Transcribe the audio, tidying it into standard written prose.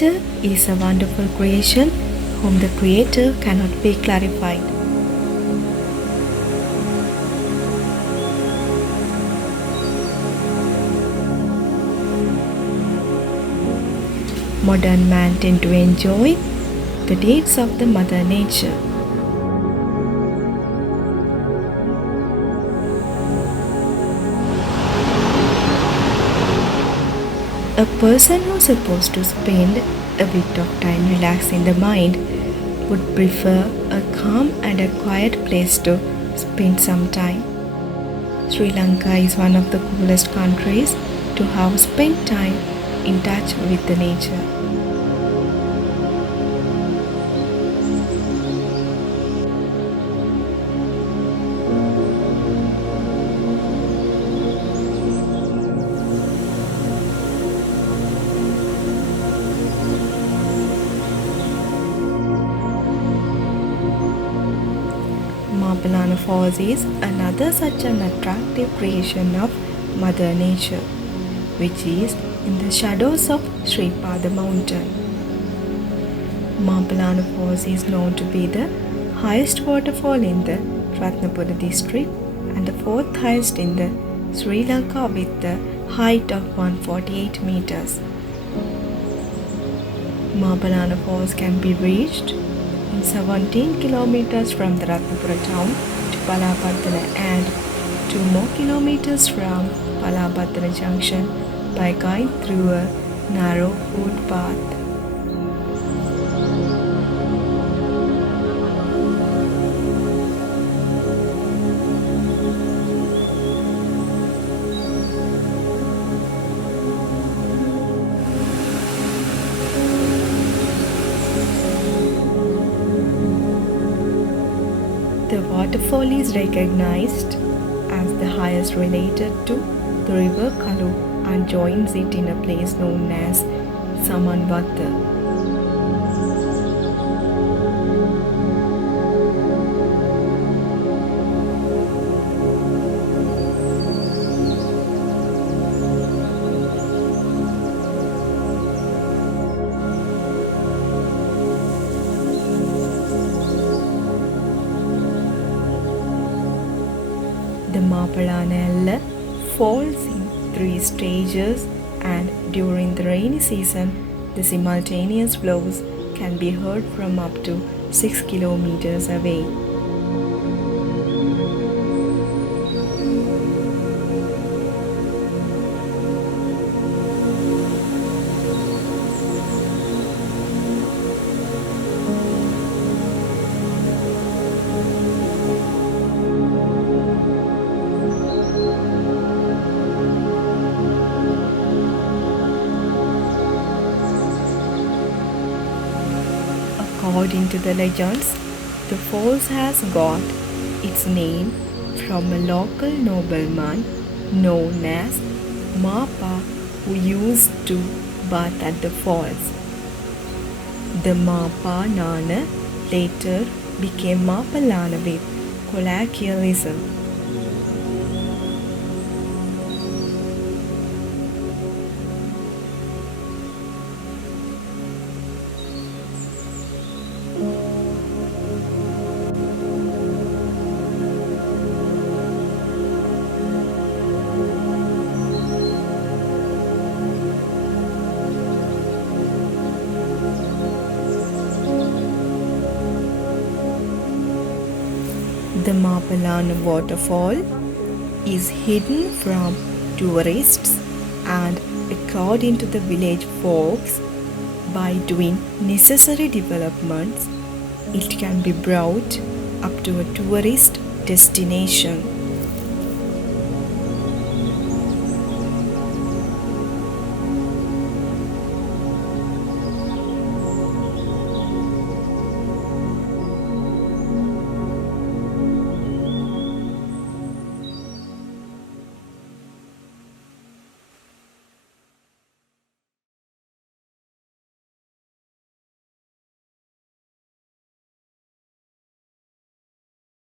nature is a wonderful creation whom the creator cannot be clarified. Modern man tend to enjoy the deeds of the Mother Nature. A person who is supposed to spend a bit of time relaxing the mind would prefer a calm and a quiet place to spend some time. Sri Lanka is one of the coolest countries to have spent time in touch with the nature. Mapalana Falls is another such an attractive creation of Mother Nature, which is in the shadows of Sripada mountain. Mapalana Falls is known to be the highest waterfall in the Rathnapura district and the fourth highest in the Sri Lanka with the height of 148 meters. Mapalana Falls can be reached in 17 kilometers from the Rathnapura town to Palabaddala and 2 more kilometers from Palabaddala junction by going through a narrow footpath. The waterfall is recognized as the highest related to the river Colombo and joins it in a place known as Samanvatha. The Mapalana Ella Falls in 3 stages, and during the rainy season, the simultaneous flows can be heard from up to 6 kilometers away. According to the legends, the falls has got its name from a local nobleman known as Mapa who used to bath at the falls. The Mapalana later became Mapalana with colloquialism. The Mapalana waterfall is hidden from tourists, and according to the village folks, by doing necessary developments, it can be brought up to a tourist destination.